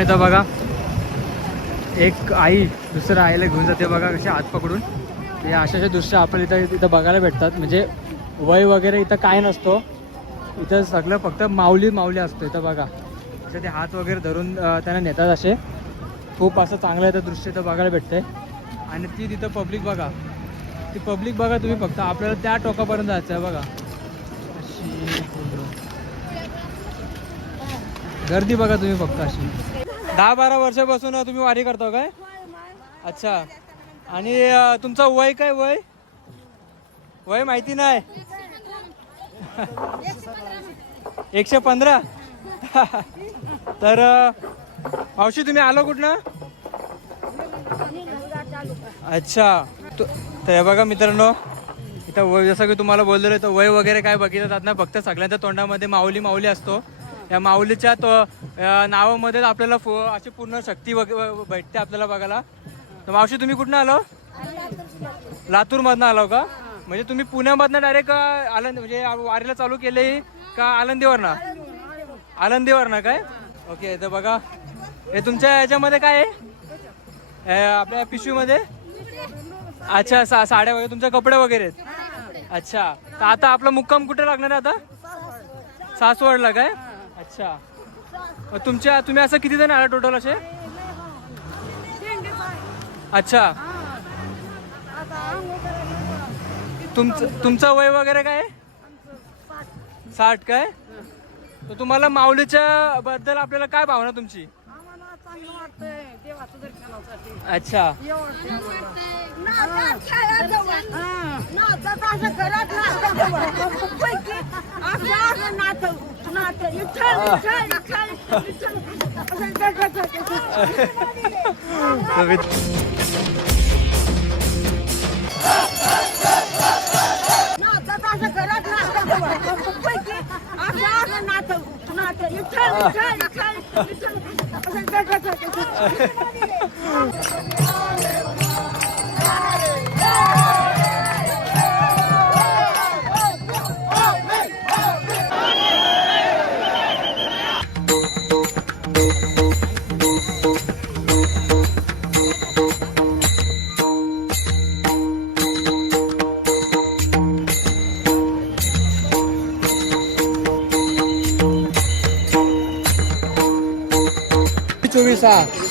इथं बघा एक आई दुसऱ्या आईला घेऊन जाते बघा, कसे हात पकडून. हे अशा दृश्य आपल्याला इथं बघायला भेटतात. म्हणजे वय वगैरे इथं काय नसतो, इथं सगळं फक्त माऊली माऊली असतो इथं बघा. असे ते हात वगैरे धरून त्यांना नेतात. असे खूप असं चांगलं इथं दृश्य इथं बघायला भेटतंय. आणि ती तिथं पब्लिक बघा, ती पब्लिक बघा तुम्ही, फक्त आपल्याला त्या टोकापर्यंत जायचं आहे बघा. अशी गर्दी बघा तुम्ही फक्त अशी. 10-12 वर्षापासून तुम्ही वारी करता काय? अच्छा. आणि तुमचं वय काय? वय माहिती नाही? 115. तर मावशी तुम्ही आलो कुठनं? अच्छा. तर बघा मित्रांनो, इथं वय जसं की तुम्हाला बोललेलं तर वय वगैरे काय बघितलं जात नाही, फक्त सगळ्यांच्या तोंडामध्ये माऊली माऊली असतो. या माऊलीच्या नावामध्येच आपल्याला अशी पूर्ण शक्ती भेटते आपल्याला बघायला. तर मावशी तुम्ही कुठनं आलो? लातूरमधनं आलो का? म्हणजे तुम्ही पुण्यामधनं डायरेक्ट आनंद म्हणजे वारीला चालू केले का आळंदीवरनं? आळंदीवरनं काय? ओके. तर बघा हे तुमच्या याच्यामध्ये काय आहे आपल्या पिशवीमध्ये? अच्छा, साड्या वगैरे तुमचे कपडे वगैरे आहेत. अच्छा. तर आता आपला मुक्काम कुठे लागणार आहे आता? सासवडला काय? अच्छा. तुम्ही असं किती जण आला टोटल असे? अच्छा. तुमचं वय वगैरे काय? 60 काय? तर तुम्हाला माऊलीच्या बद्दल आपल्याला काय भावना तुमची? अच्छा.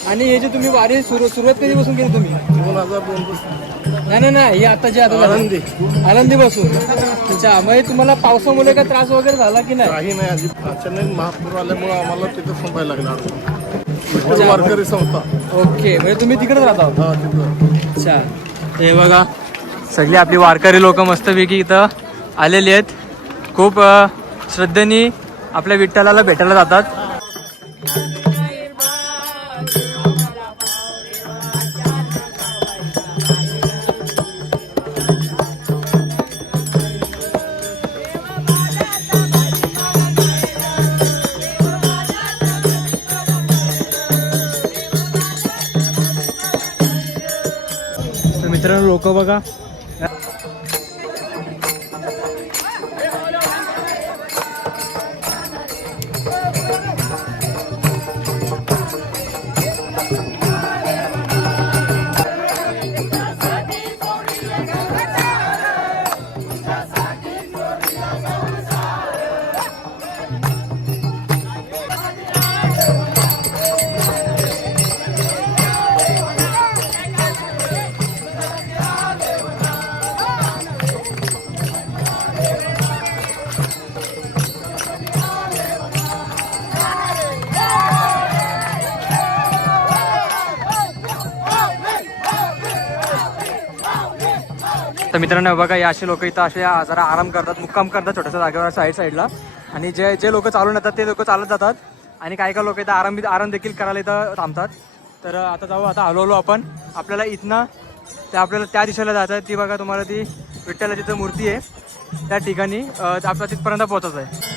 आणि हे जे तुम्ही वारी सुरुवात कधीपासून केली तुम्ही? 2002. नाही हे आता जे आळंदी बसून. अच्छा. मग तुम्हाला पावसामुळे काय त्रास वगैरे झाला की नाही? काही नाही. अचानक महापूर आल्यामुळे आम्हाला तिथं थांबायला लागलं. वारकरी संस्था. ओके. म्हणजे तुम्ही तिकडेच राहता? हा, तिथं. अच्छा. हे बघा सगळी आपली वारकरी लोक मस्तपैकी इथं आलेली आहेत. खूप श्रद्धेने आपल्या विठ्ठलाला भेटायला जातात. मित्रांनो लोक बघा तर मित्रांनो बघा या असे लोक इथं असे जरा आराम करतात, मुक्काम करतात छोट्याशा जागेवर साईडला. आणि जे लोक चालून येतात ते लोक चालत जातात. आणि काही लोक इथं आराम देखील करायला इथं थांबतात. तर आता जाऊ, आता हळूहळू आपण आपल्याला इथनं ते आपल्याला त्या दिशेला जायचं आहे. ती बघा तुम्हाला ती विठ्ठलाची तिथं मूर्ती आहे त्या ठिकाणी आपल्या तिथपर्यंत पोहोचायचं आहे.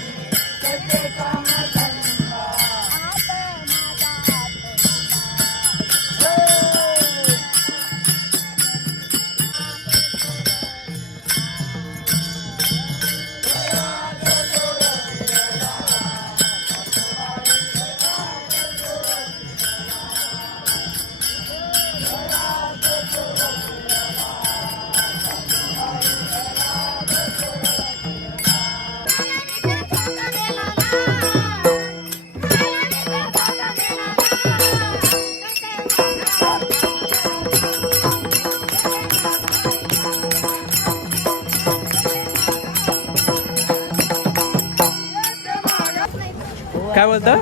काय बोलता?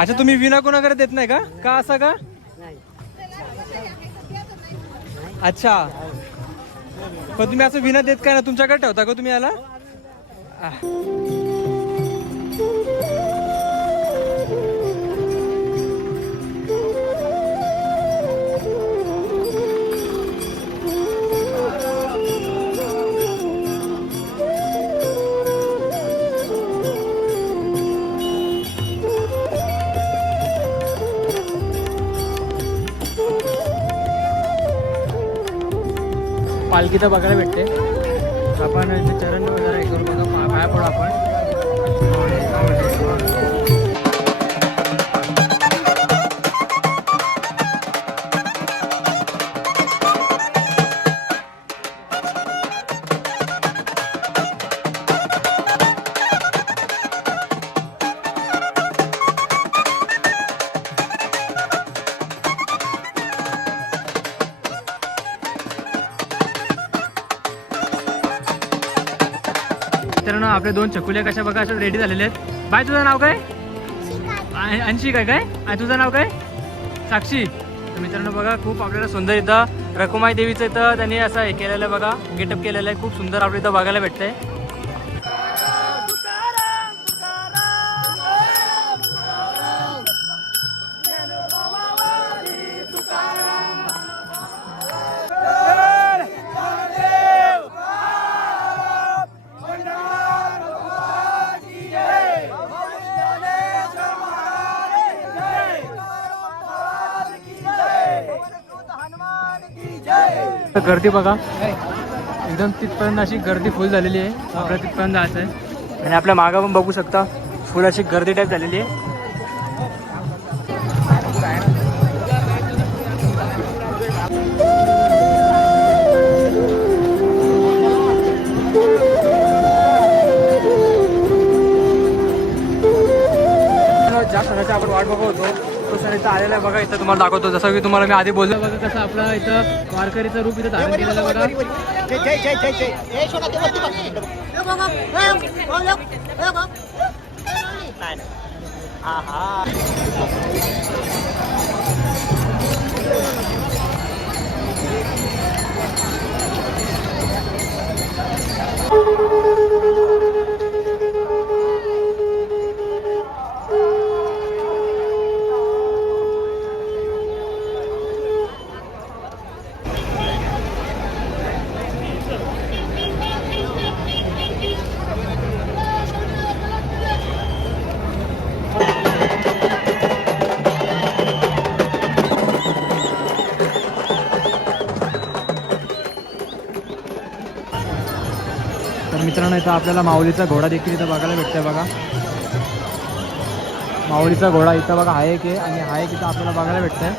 अच्छा, तुम्ही विना कोणाकडे देत नाही का? का असं का? अच्छा, पण तुम्ही असं विना देत काय ना, तुमच्याकडे ठेवता का तुम्ही याला? पालखी तर बघायला भेटते. आपण इथे चरण वगैरे हे करू बघा, पाया पडू आपण. मित्रांनो, आपले 2 चकुल्या कशा बघा अशा रेडी झालेले आहेत. बाय, तुझं नाव काय? अंशी काय काय? आणि तुझं नाव काय? साक्षी. तर मित्रांनो बघा, खूप आपल्याला सुंदर इथं रखुमाई देवीचं इथं त्यांनी असं हे केलेलं आहे बघा, गेटअप केलेलं आहे. खूप सुंदर आपल्या इथं बघायला भेटतंय. गर्दी बघा, एकदम तिथपर्यंत अशी गर्दी फुल झालेली आहे. आपल्याला तिथपर्यंत जायचं आहे. आणि आपल्या मागं पण बघू शकता, फुल अशी गर्दी टाईप झालेली आहे. ज्या सणाची आपण वाट बघत होतो तो सण इथं आलेला आहे बघा. इथं तुम्हाला दाखवतो, जसं की तुम्हाला मी आधी बोललो बघा, कसं आपलं इथं वारकरीचं रूप इथं धारण केलेलं बघा. तर मित्रांनो, इथं आपल्याला माऊलीचा घोडा देखील इथं बघायला भेटतोय बघा. माऊलीचा घोडा इथं बघा आहे की, आणि आहे की इथं आपल्याला बघायला भेटतंय.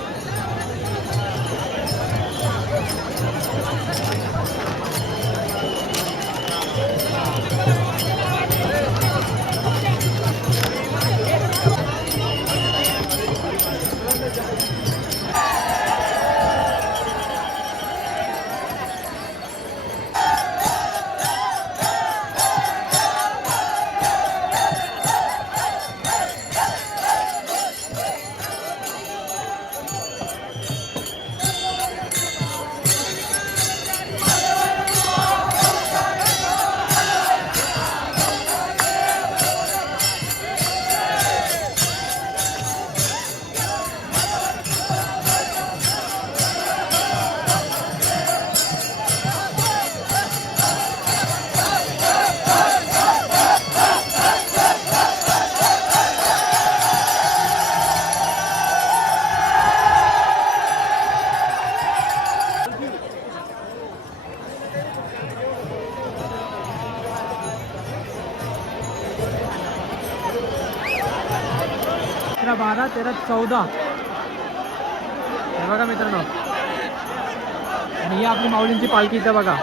अकरा 12 13 14 हे बघा मित्रांनो. आणि ही आपली माऊलींची पालखी इथं बघा.